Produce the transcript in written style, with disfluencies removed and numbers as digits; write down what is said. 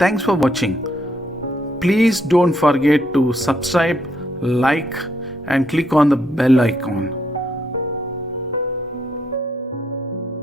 thanks for watching. Please don't forget to subscribe, like, and click on the bell icon.